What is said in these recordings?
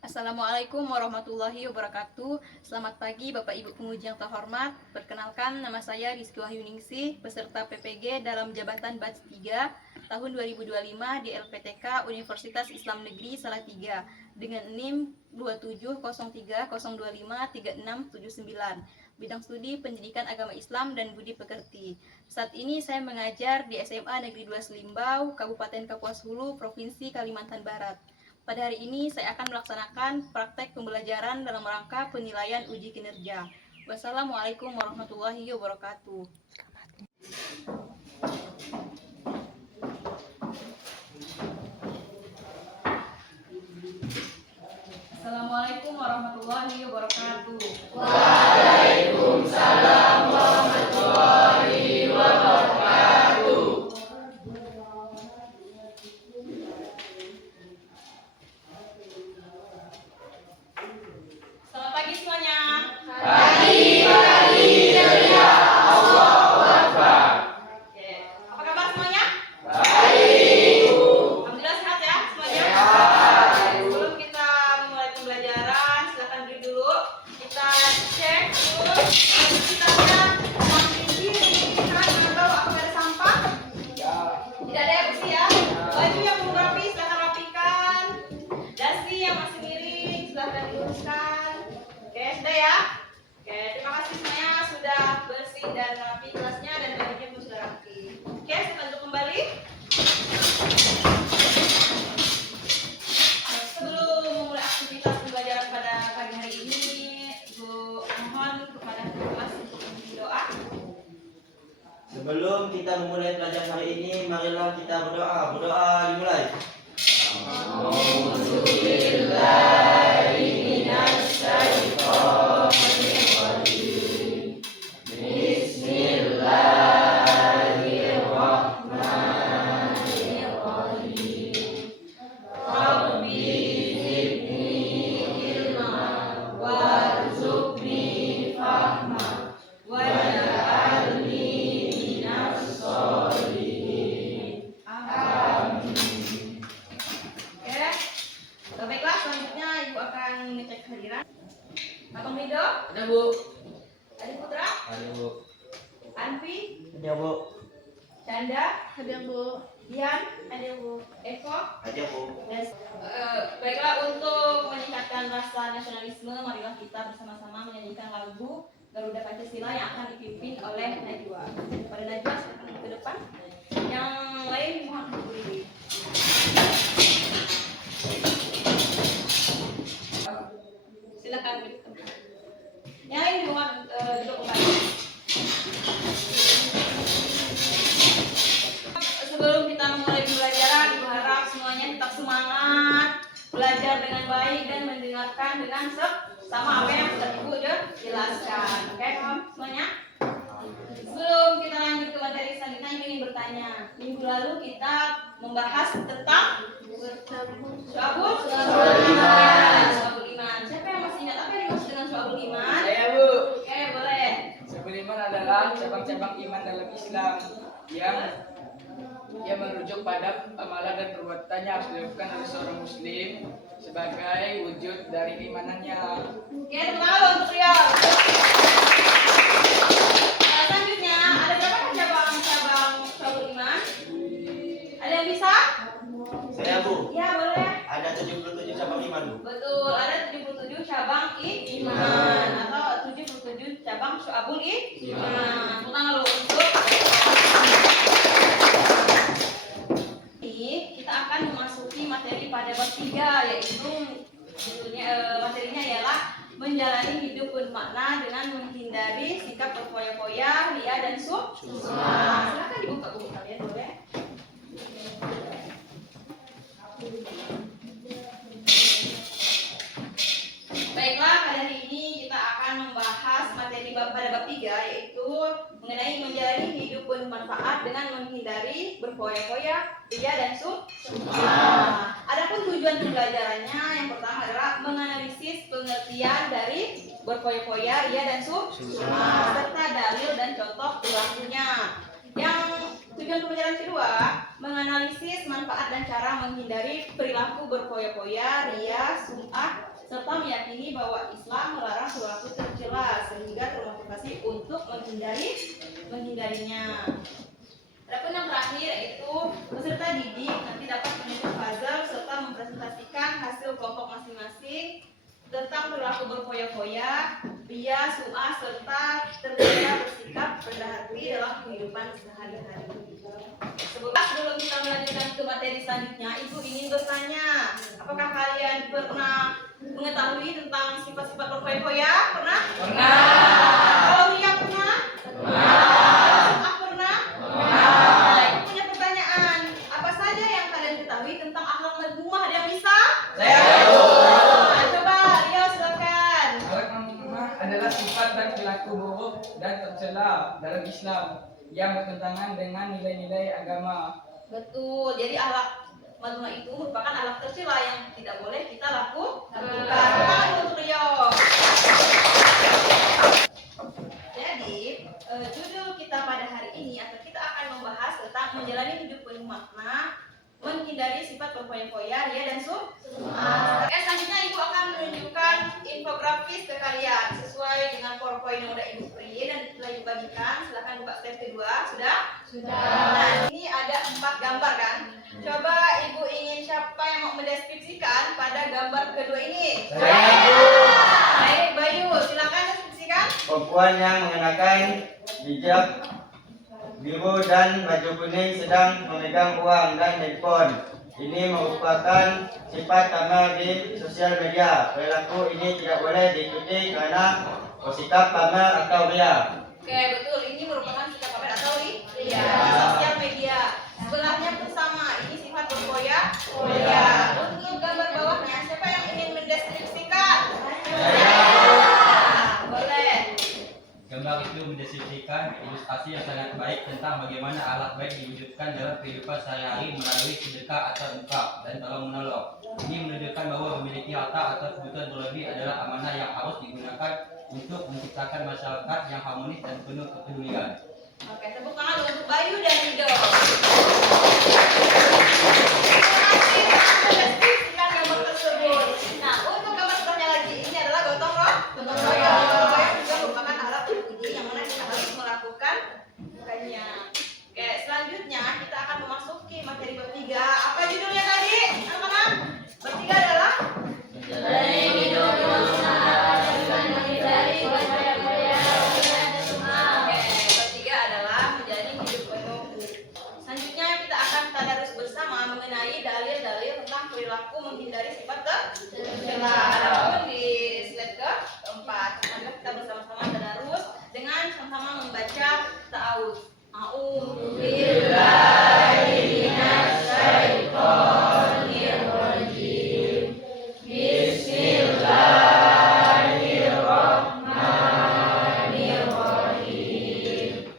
Assalamualaikum warahmatullahi wabarakatuh. Selamat pagi Bapak Ibu penguji yang terhormat. Perkenalkan, nama saya Rizky Wahyuningsih, peserta PPG dalam jabatan Batch 3 tahun 2025 di LPTK Universitas Islam Negeri Salatiga dengan NIM 27030253679. Bidang studi Pendidikan Agama Islam dan Budi Pekerti. Saat ini saya mengajar di SMA Negeri 2 Selimbau, Kabupaten Kapuas Hulu, Provinsi Kalimantan Barat. Pada hari ini saya akan melaksanakan praktek pembelajaran dalam rangka penilaian uji kinerja. Wassalamualaikum warahmatullahi wabarakatuh. Assalamualaikum warahmatullahi wabarakatuh. Waalaikumsalam warahmatullahi wabarakatuh. Selamat pagi semuanya. Pagi ceria, Allahu Akbar. Oke. Apa kabar semuanya? Baik. Alhamdulillah sehat ya semuanya. Sebelum kita memulai pembelajaran, silakan duduk dulu. Kita cek dulu kitabnya yang tinggi, keras atau aku ada sampah. Tidak ada ya bersih ya. Baju yang belum rapi silakan rapikan. Dasi yang masih miring silakan diluruskan. Oke, sudah ya. Oke, terima kasih semuanya sudah bersih dan rapi kelasnya dan bajunya pun sudah rapi. Oke, kita untuk kembali. Sebelum memulai aktivitas pembelajaran pada pagi hari ini, Ibu mohon kepada kelas untuk memilih doa. Sebelum kita memulai pelajaran hari ini, marilah kita berdoa. Berdoa dimulai. Oke, baiklah selanjutnya Ibu akan mengecek kehadiran. Abang Rido, Ada Bu. Adi Putra, Ada Bu. Anfi, Ada Bu. Canda, ada Bu, Dian, ada Bu, Eko, Ada Bu. dan baiklah untuk meningkatkan rasa nasionalisme, marilah kita bersama-sama menyanyikan lagu Garuda Pancasila yang akan dipimpin oleh Najwa. Pada Najwa silakan ke depan. Yang lain mohon berdiri. Silakan duduk. Yang lain mohon duduk kembali. Sebelum kita memulai pembelajaran, Ibu harap semuanya tetap semangat, belajar dengan baik dan mendengarkan dengan sama apa yang sudah Ibu jelaskan. Oke, paham semuanya? Sebelum kita lanjut ke materi selanjutnya, Ibu ingin bertanya. Minggu lalu kita membahas tentang Syu'abul Iman. Syu'abul Iman. Siapa yang masih ingat apa yang dimaksud dengan Syu'abul Iman? Saya Bu. Oke, boleh. Syu'abul Iman adalah cabang-cabang iman dalam Islam yang merujuk pada amalan dan perbuatannya harus dilakukan oleh seorang muslim sebagai wujud dari keimanannya. Oke, tepuk tangan untuk beliau. Selanjutnya, ada berapa cabang-cabang Syu'abul Iman? Ada yang bisa? Saya Bu. Ya, boleh. Ada 77 cabang iman Bu. Betul, ada 77 cabang iman atau 77 cabang Syu'abul Iman. Tepuk tangan dulu untuk ini. Kita akan memasuki materi pada bab 3, yaitu materinya ialah menjalani hidup bermakna dengan menghindari sikap berfoya-foya, ria dan sum'ah. Silakan dibuka buku kalian, boleh. Baiklah, pada hari ini kita akan membahas materi pada bab 3, yaitu mengenai menjalani hidup bermanfaat dengan menghindari berfoya-foya, ria dan sum'ah. Adapun tujuan pembelajarannya yang pertama adalah menganalisis pengertian dari berfoya-foya, ria dan sum'ah serta dalil dan contoh perilakunya. Yang tujuan pembelajaran kedua menganalisis manfaat dan cara menghindari perilaku berfoya-foya, ria, sum'ah bahwa Islam melarang perilaku tercela sehingga termotivasi untuk menghindarinya. Adapun yang terakhir yaitu peserta didik nanti dapat menyusun puzzle serta mempresentasikan hasil kelompok masing-masing tentang perilaku berfoya-foya, ria, sum'ah, serta terbiasa bersikap rendah hati dalam kehidupan sehari-hari. Sebelum kita melanjutkan ke materi selanjutnya, Ibu ingin bertanya, apakah kalian pernah mengetahui tentang sifat-sifat berfoya-foya? Pernah? Kalau ria pernah? Sum'ah pernah? Nah, Ibu punya pertanyaan, apa saja yang kalian ketahui tentang akhlak madmumah? Ada yang bisa? Coba Rio silakan. Akhlak madmumah adalah sifat dan perilaku buruk dan tercela dalam Islam yang bertentangan dengan nilai-nilai agama. Betul. Jadi akhlak madmumah itu merupakan akhlak tercela yang tidak boleh kita lakukan. Semangat untuk Rio. Jadi judul kita pada hari ini atau kita akan membahas tentang menjalani hidup penuh makna, menghindari sifat berfoya-foya, ria dan sum'ah. Selanjutnya Ibu akan menunjukkan infografis ke kalian sesuai dengan PowerPoint yang udah Ibu print dan telah dibagikan. Silahkan buka slide kedua. Sudah? Nah, ini ada 4 gambar kan? Coba Ibu ingin siapa yang mau mendeskripsikan pada gambar kedua ini? Baik, Bayu, silakan deskripsikan. Perempuan yang mengenakan hijab biru dan baju kuning sedang memegang uang dan handphone. Ini merupakan sifat pamer di sosial media. Perilaku ini tidak boleh diikuti karena bersikap pamer atau ria. Oke, betul. Ini merupakan sikap pamer atau ria di sosial media. Sebelahnya pun sama. Ini sifat berfoya-foya. Untuk gambar bawahnya, siapa yang ingin mendeskripsikan? Boleh. Gambar itu mendeskripsikan ilustrasi yang sangat baik tentang bagaimana akhlak baik diwujudkan dalam kehidupan sehari-hari melalui sedekah atau infak dan tolong menolong. Ini menunjukkan bahwa memiliki harta atau kebutuhan berlebih adalah amanah yang harus digunakan untuk menciptakan masyarakat yang harmonis dan penuh kepedulian. Oke, tepuk tangan untuk Bayu dan Rido. Mendeskripsikan gambar tersebut. Nah, untuk gambar sebelahnya lagi, ini adalah gotong royong. Gotong royong juga merupakan alat uji yang mana kita harus melakukan bukannya. Oke, selanjutnya kita akan memasuki materi bab 3. Apa judulnya tadi, anak-anak? Bab 3 adalah perilaku menghindari sifat tercela. Adapun di slide keempat, mari kita bersama-sama tadarus dengan sama-sama membaca ta'awudz. A'udzubillahi minasyaitonir rajim. Bismillahirrahmanirrahim.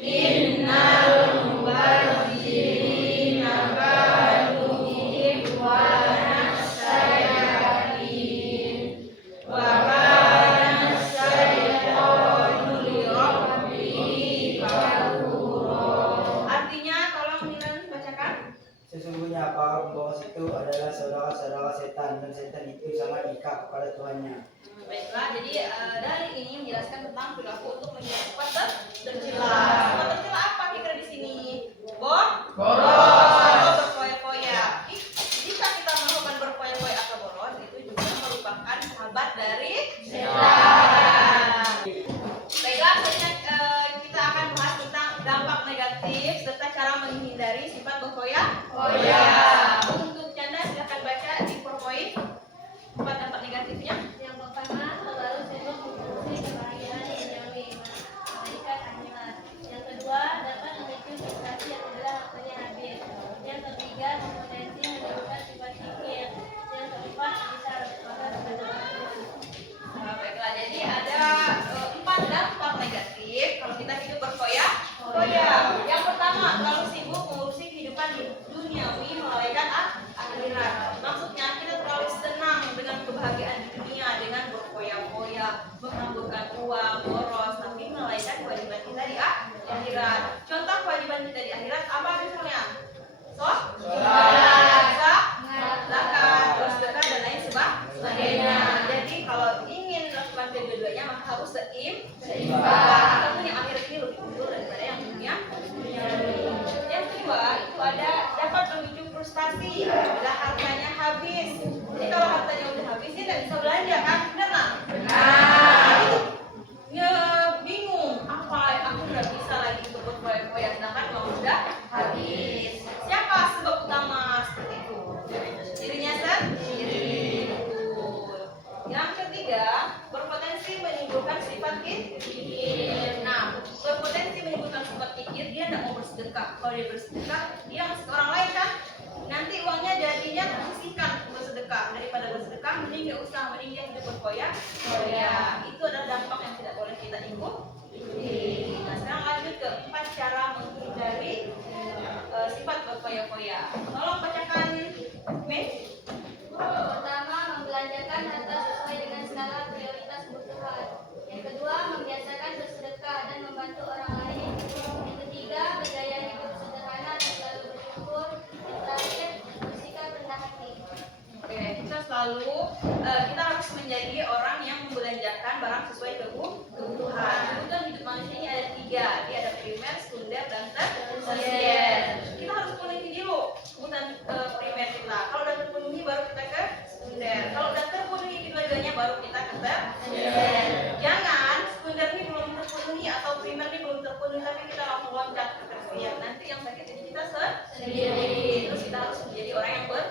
Innal mubazzirina kanu ikhwana sayyatin wa kana syaitanu li rabbihi kafura. Artinya tolong Milan bacakan. Sesungguhnya para pembohong itu adalah saudara-saudara setan dan setan itu sangat dekat kepada Tuhannya. Baiklah, jadi dari ini menjelaskan tentang perilaku untuk menghindari sifat tercela. Sifat tercela apa kira di sini? Boros, berfoya-foya. Jika kita melakukan berfoya-foya atau boros, itu juga merupakan sahabat dari setan. Baiklah, selanjutnya kita akan bahas tentang dampak negatif serta cara menghindari sifat berfoya-foya. Untuk Canda silakan baca di PowerPoint 4 dampak negatifnya. Yang pertama, terlalu sibuk mengurusi kebahagiaan duniawi, melaikat akhirat. Yang kedua, dapat memicu frustrasi yang adalah waktunya habis. Yang ketiga, berpotensi menimbulkan sifat kikir. Yang keempat, bisa berpengaruh pada waktu. Baiklah, jadi ada 4 dampak negatif kalau kita hidup berfoya-foya. Yang pertama, terlalu sibuk mengurusi kehidupan duniawi melewatkan akhirat. Maksudnya kita terlalu senang dengan kebahagiaan di dunia dengan berfoya-foya, menghamburkan uang, boros, tapi melewatkan kewajiban kita di akhirat. Contoh kewajiban kita di akhirat apa misalnya? Zakat, terus sedekah dan lain sebagainya. Jadi kalau ini harus seimbang. Tapi yang akhir ini lebih unggul daripada yang dunia. Yang kedua itu ada dapat memicu frustasi bila hartanya habis. Jadi kalau hartanya udah habis dia nggak bisa belanja kan? Benar nggak? Benar. Itu bingung apa aku nggak bisa lagi untuk berfoya-foya sedangkan uang udah habis. Siapa sebab utama seperti itu? Dirinya sendiri. Betul. Yang ketiga berpotensi menimbulkan sifat kikir. Nah, berpotensi menimbulkan sifat kikir, dia tidak mau bersedekah. Kalau dia bersedekah, dia ngasih ke orang lain kan? Nanti uangnya jadinya tersisihkan bersedekah. Daripada bersedekah, mending dia usaha, mending dia hidup berfoya-foya. Itu adalah dampak yang tidak boleh kita ikuti. Nah, sekarang lanjut ke 4 cara menghindari sifat berfoya-foya. Tolong bacakan, Mei. Pertama, membelanjakan harta sesuai dengan skala prioritas kebutuhan. Yang kedua, membiasakan bersedekah dan membantu orang lain. Yang ketiga, bergaya hidup sederhana dan selalu bersyukur. Yang terakhir, bersikap rendah hati. Oke, kita selalu kita harus menjadi orang yang membelanjakan barang sesuai kebutuhan. Kebutuhan hidup manusia ini ada 3. Dia ada primer, sekunder, dan tersier. Kita harus penuhi dulu kebutuhan primer kita. Kalau udah terpenuhi baru kita ke sekunder. Kalau udah terpenuhi kedua-duanya baru kita ke tersier. Jangan sekunder ini belum terpenuhi atau primer ini belum terpenuhi tapi kita langsung loncat ke tersier. Nanti yang sakit jadi kita sendiri. Terus kita harus menjadi orang yang bersyukur.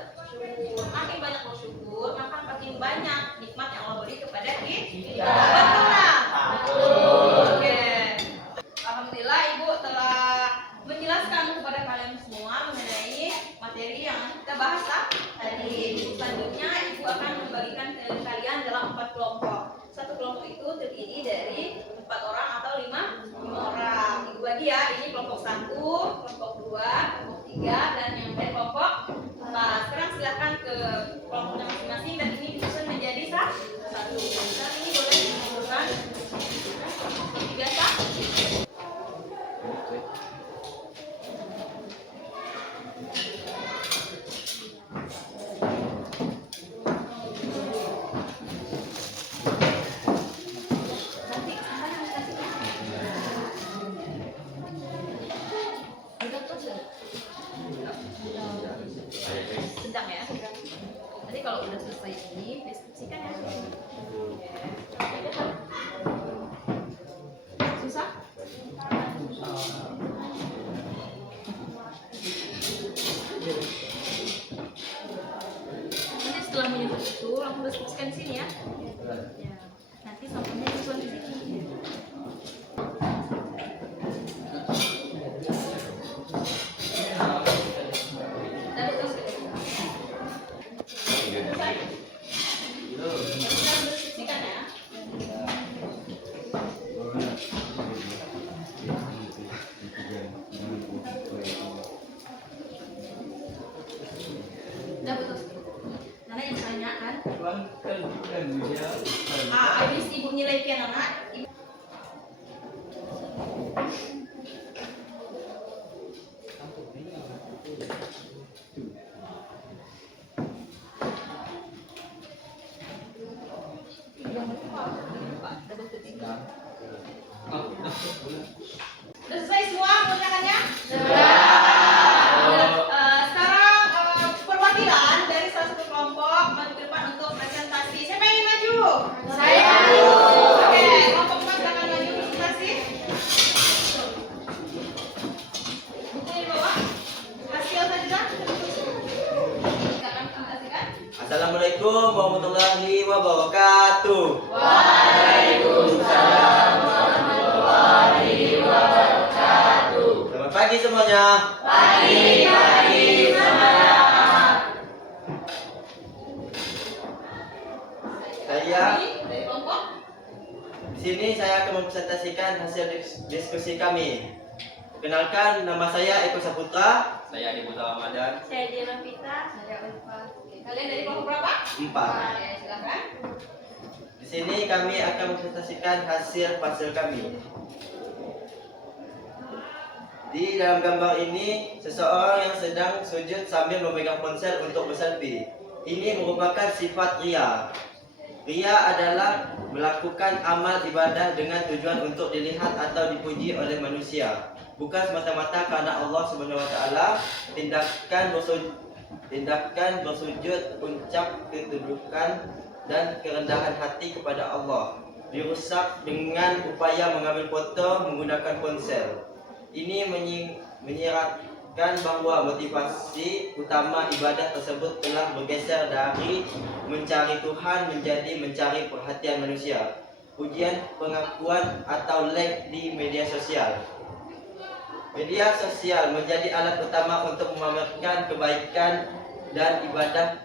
Makin banyak bersyukur, maka makin banyak nikmat yang Allah beri kepada kita. Betul nggak? Oke. Alhamdulillah Ibu telah menjelaskan kepada kalian semua mengenai materi yang kita bahas tadi. Selanjutnya Ibu akan membagikan ke kalian dalam 4 kelompok. Satu kelompok itu terdiri dari 4 orang atau 5 orang. Ibu bagi ya, ini kelompok 1, kelompok 2, kelompok 3, dan yang dari kelompok 4. Sekarang silahkan ke kelompoknya masing-masing dan ini disusun menjadi satu. Sekarang ini boleh dikumpulkan seperti biasa. Sedang ya. Nanti kalau udah selesai ini deskripsikan ya. Susah? Nanti setelah menyebut itu langsung deskripsikan di sini ya. Ya. Nanti sampelnya disusun di sini. Habis ibu nilai pian anak, ibu udah selesai semua pengucapannya? Sudah. Sekarang perwakilan dari salah satu kelompok maju ke depan untuk presentasi. Siapa yang ingin maju? Saya maju. Oke, kelompok mas silakan maju presentasi. Bukunya dibawa. Hasil saja. Silakan presentasikan. Assalamualaikum warahmatullahi wabarakatuh. Waalaikumsalam warahmatullahi wabarakatuh. Selamat pagi semuanya. Pagi semangat. Saya Dari kelompok. di sini saya akan mempresentasikan hasil diskusi kami. Perkenalkan, nama saya Eko Saputra. Saya Adi Putra Ramadan. Saya Diana Pita. Saya Ulfa. Kalian dari kelompok berapa? 4. Oke, silakan. Di sini kami akan mempresentasikan hasil kami. Di dalam gambar ini, seseorang yang sedang sujud sambil memegang ponsel untuk berselfie. Ini merupakan sifat ria. Ria adalah melakukan amal ibadah dengan tujuan untuk dilihat atau dipuji oleh manusia, bukan semata-mata karena Allah Subhanahu wa taala. Tindakan bersujud, ucap kedudukan dan kerendahan hati kepada Allah dirusak dengan upaya mengambil foto menggunakan ponsel. Ini menyiratkan bahwa motivasi utama ibadah tersebut telah bergeser dari mencari Tuhan menjadi mencari perhatian manusia, pujian, pengakuan, atau like di media sosial. Media sosial menjadi alat utama untuk memamerkan kebaikan dan ibadah.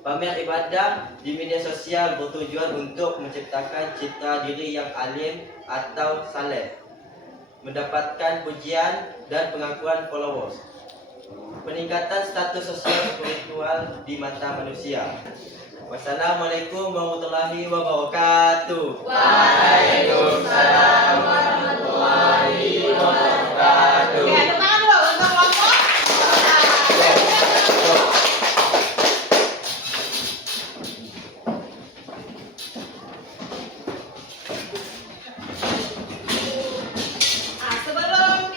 Pamer ibadah di media sosial bertujuan untuk menciptakan citra diri yang alim atau saleh, mendapatkan pujian dan pengakuan followers, peningkatan status sosial spiritual di mata manusia. Wassalamualaikum warahmatullahi wabarakatuh. Waalaikumsalam warahmatullahi wabarakatuh. Oke, tepuk tangan dulu untuk kelompok. Sebelum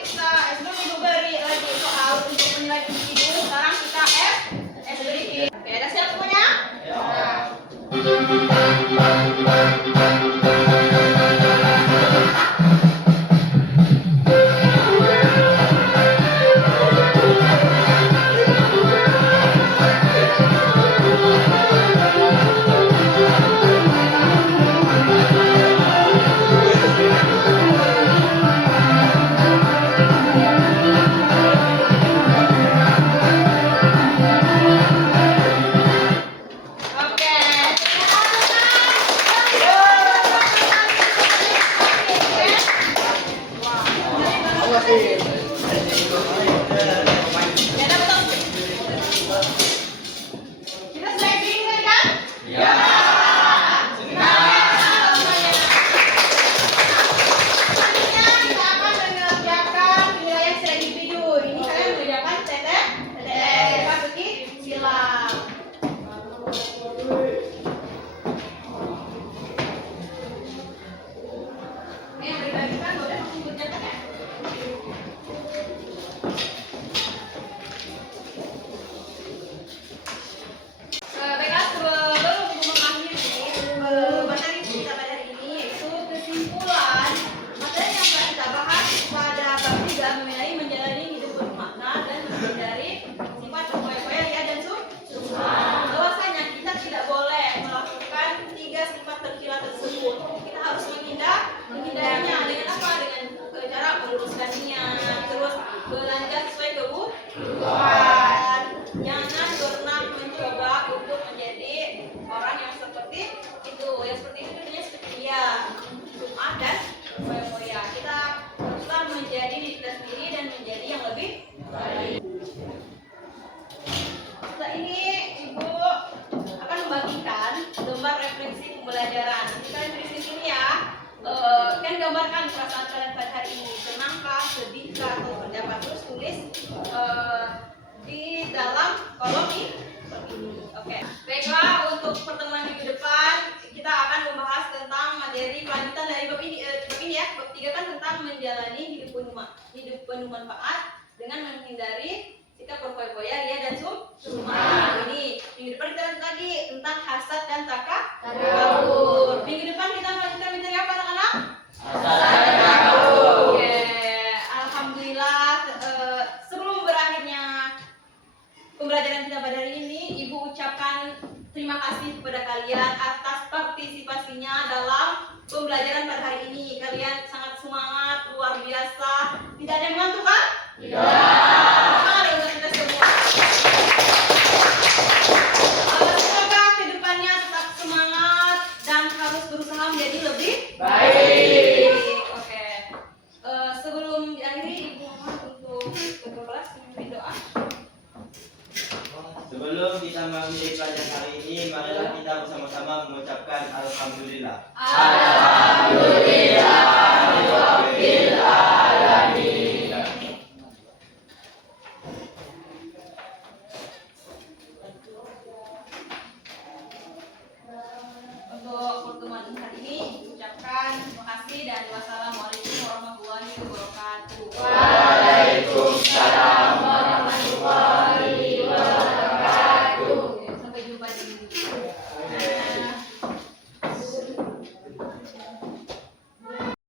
ibu beri lagi soal untuk menilai individu, sekarang kita sedikit. Oke, ada siap semuanya? Kita selesai ini kan? Ya. Selanjutnya kita akan mengerjakan penilaian secara individu. Ini kalian mengerjakan TTS. Kita pergi silang. Ini yang dibagikan boleh langsung kerjakan ya. Baiklah, sebelum mengakhiri materi kita pada hari ini, yaitu kesimpulan materi yang telah kita bahas pada bab 3 menjalani hidup penuh makna dan menghindari sifat berfoya-foya, ria dan sukma. Bahwasanya kita tidak boleh melakukan 3 sifat tercela tersebut. Kita harus menghindarinya dengan apa? Dengan cara meluruskan niat, terus belanja sesuai kebutuhan. Jangan pernah mencoba untuk menjadi orang yang seperti itu. Yang seperti itu tentunya seperti dia, sum'ah dan foya-foya. Kita haruslah menjadi diri kita sendiri dan menjadi yang lebih baik. Setelah ini Ibu akan membagikan gambar refleksi pembelajaran. Kita tulis di sini ya. Kan gambarkan perasaan kalian pada hari ini. Senangkah, sedihkah, atau seperti apa? Terus tulis di dalam kolom ini. Oke. Baiklah, untuk pertemuan minggu depan kita akan membahas tentang materi kelanjutan dari bab ini ya. Bab 3 kan tentang menjalani hidup penuh manfaat dengan menghindari sikap berfoya-foya, ria dan sum'ah. Ini minggu depan kita lanjut lagi tentang hasad dan takabur. Minggu depan kita melanjutkan materi apa anak-anak? Hasad dan takabur. Oke. Alhamdulillah, sebelum berakhirnya pembelajaran kita pada hari ini, Ibu ucapkan terima kasih kepada kalian atas partisipasinya dalam pembelajaran pada hari ini. Kalian sangat semangat, luar biasa. Tidak ada yang mengantuk kan? Tidak. Semangat untuk kita semua. Semoga kedepannya tetap semangat dan harus berusaha menjadi lebih baik. Oke. Sebelum diakhiri, Ibu mohon untuk ketua kelas memimpin doa. Sebelum kita mengakhiri pelajaran hari ini, marilah kita bersama-sama mengucapkan Alhamdulillah. Alhamdulillah.